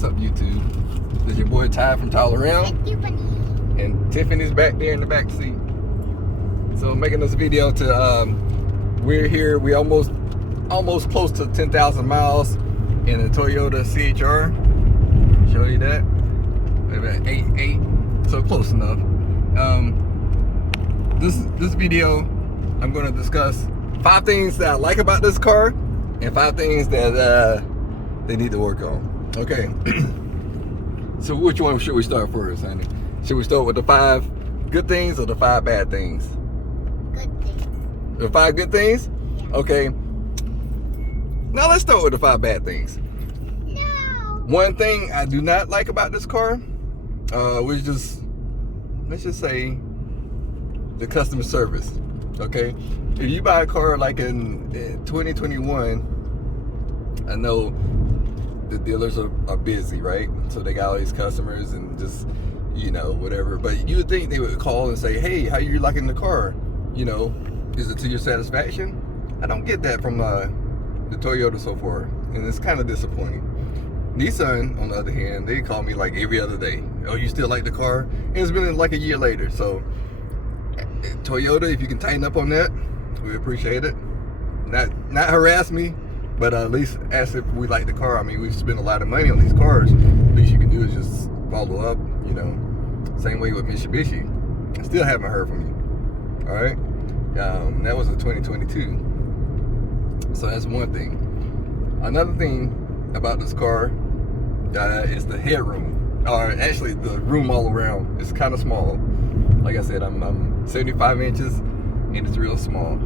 what's up, YouTube? This is your boy Ty from Tall Around. And Tiffany's back there in the back seat. So making this video to, we're here, we almost close to 10,000 miles in a Toyota CHR. Show you that. About 8.8, so close enough. This video, I'm going to discuss 5 things that I like about this car and 5 things that they need to work on. Okay. So which one should we start first, honey? Should we start with the 5 good things or the 5 bad things? Good things. The 5 good things? Yeah. Okay. Now let's start with the 5 bad things. No. One thing I do not like about this car, let's just say the customer service. Okay, if you buy a car like in 2021, I know the dealers are busy, right? So they got all these customers and just, you know, whatever. But you would think they would call and say, hey, how you liking the car? You know, is it to your satisfaction? I don't get that from the Toyota so far, and it's kind of disappointing. Nissan, on the other hand, they call me like every other day. Oh, you still like the car? And it's been like a year later. So Toyota, if you can tighten up on that, we appreciate it. Not harass me, but at least ask if we like the car. I mean, we've spent a lot of money on these cars. The least you can do is just follow up, you know. Same way with Mitsubishi. I still haven't heard from you. All right. That was in 2022. So that's one thing. Another thing about this car is the headroom, or actually the room all around. It's kind of small. Like I said, I'm 75 inches and it's real small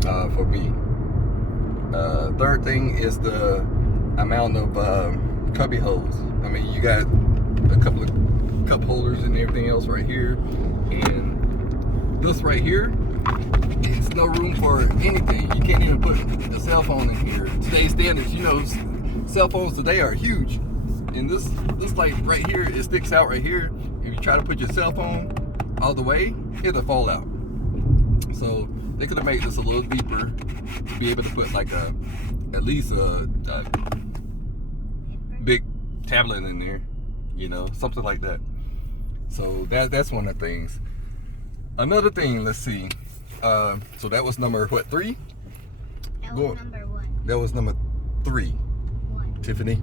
for me. Third thing is the amount of cubby holes. I mean, you got a couple of cup holders and everything else right here, and this right here, it's no room for anything. You can't even put a cell phone in here. Today's standards, you know, cell phones today are huge, and this like right here, it sticks out right here. If you try to put your cell phone all the way, it'll fall out. So they could have made this a little deeper to be able to put like at least a big tablet in there, you know, something like that. So that's one of the things. Another thing, let's see. So that was number what, 3? That was number 1. That was number 3. 1. Tiffany.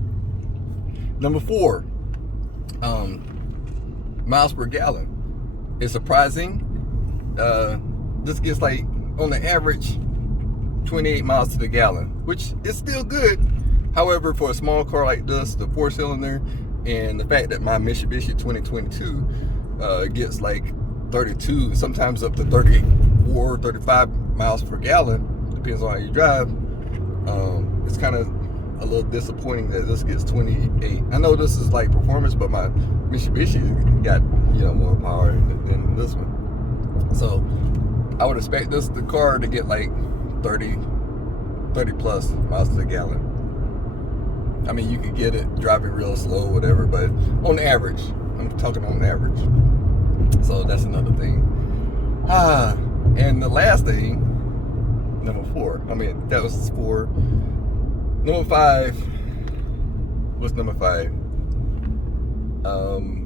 Number 4. Miles per gallon. It's surprising. This gets like on the average 28 miles to the gallon, which is still good. However, for a small car like this, the 4-cylinder, and the fact that my Mitsubishi 2022 gets like 32, sometimes up to 34, 35 miles per gallon, depends on how you drive. It's kind of a little disappointing that this gets 28. I know this is like performance, but my Mitsubishi got, you know, more power than this one. So I would expect the car to get like 30 plus miles to the gallon. I mean, you could get it driving real slow, whatever, but on average, I'm talking on average. So that's another thing. And the last thing, number 4. I mean, that was 4. Number 5. What's number 5?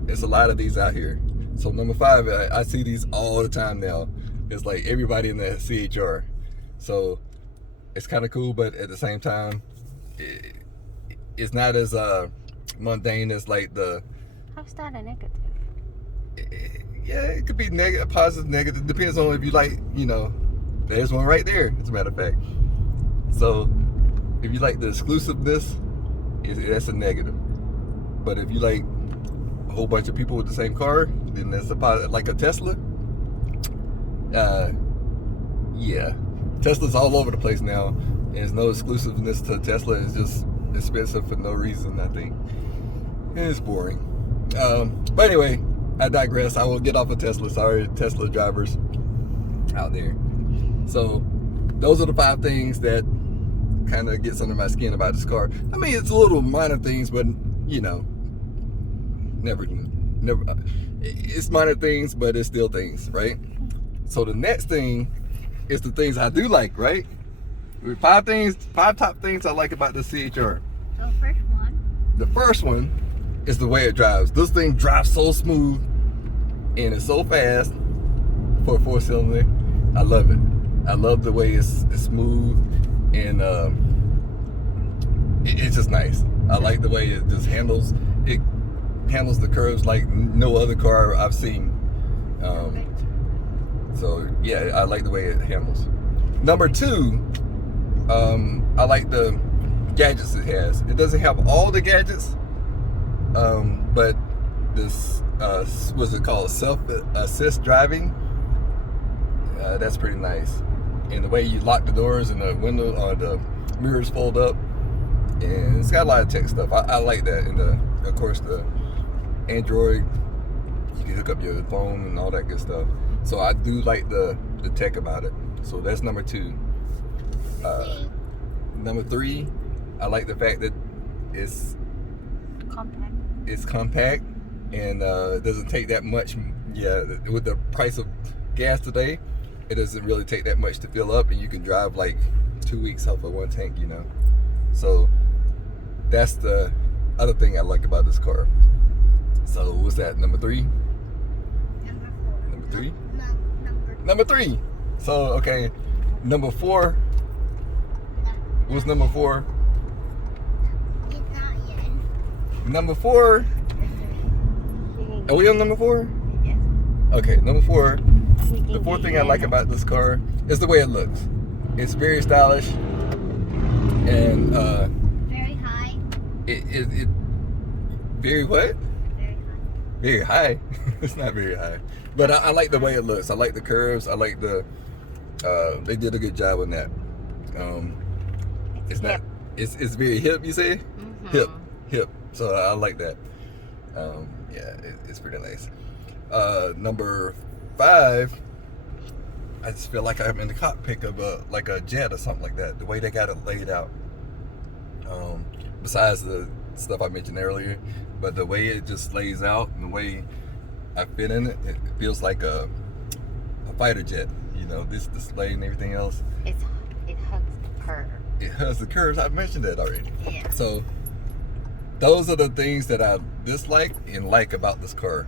It's a lot of these out here. So number 5, I see these all the time now. It's like everybody in the CHR. So it's kind of cool, but at the same time, it's not as mundane as like the. How's that a negative? Yeah, it could be negative, positive, negative. Depends on if you like, you know. There's one right there, as a matter of fact. So if you like the exclusiveness, that's a negative. But if you like a whole bunch of people with the same car, then that's a positive, like a Tesla. Yeah, Tesla's all over the place now. There's no exclusiveness to Tesla. It's just expensive for no reason, I think. And it's boring. But anyway, I digress. I will get off of Tesla. Sorry, Tesla drivers out there. So those are the 5 things that kind of gets under my skin about this car. I mean, it's little minor things, but you know, never. It's minor things, but it's still things, right? So the next thing is the things I do like, right? 5 top things I like about the CHR. So first one. The first one is the way it drives. This thing drives so smooth and it's so fast for a 4-cylinder. I love it. I love the way it's smooth and it's just nice. I like the way it just handles the curves like no other car I've seen. So yeah, I like the way it handles. Number 2, I like the gadgets it has. It doesn't have all the gadgets, but this what's it called, self-assist driving, that's pretty nice. And the way you lock the doors and the window or the mirrors fold up, and it's got a lot of tech stuff. I like that. And of course the Android, you can hook up your phone and all that good stuff. So I do like the tech about it. So that's number 2. Number 3, I like the fact that it's Compact. It's compact and it doesn't take that much. Yeah, with the price of gas today, it doesn't really take that much to fill up, and you can drive like 2 weeks off of one tank, you know. So that's the other thing I like about this car. So what's that? Number 3? Number 3? Number 3. So okay, number 4. What's number 4? It's not yet. Number 4. Are we on number 4? Yes. Okay, number 4. The 4th thing I like about this car is the way it looks. It's very stylish and Very high. it very what? Very high. Very high. It's not very high, but I like the way it looks. I like the curves. I like the they did a good job on that. It's not. It's very hip. You say hip. So I like that. Yeah, it's pretty nice. Number 5. I just feel like I'm in the cockpit of like a jet or something like that. The way they got it laid out. Besides the stuff I mentioned earlier, but the way it just lays out and the way I fit in it, it feels like a fighter jet. You know, this display and everything else. It hugs the curve. It has the curves. I've mentioned that already. Yeah. So those are the things that I dislike and like about this car.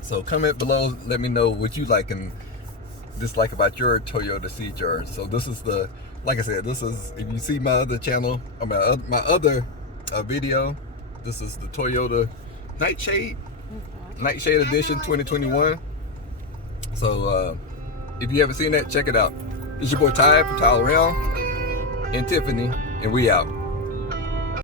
So comment below, let me know what you like and dislike about your Toyota CHR. So this is the, like I said, this is, if you see my other channel or my other video, this is the Toyota Nightshade, Nightshade Edition 2021. So if you haven't seen that, check it out. It's your boy Ty from Tyler Realm and Tiffany, and we out.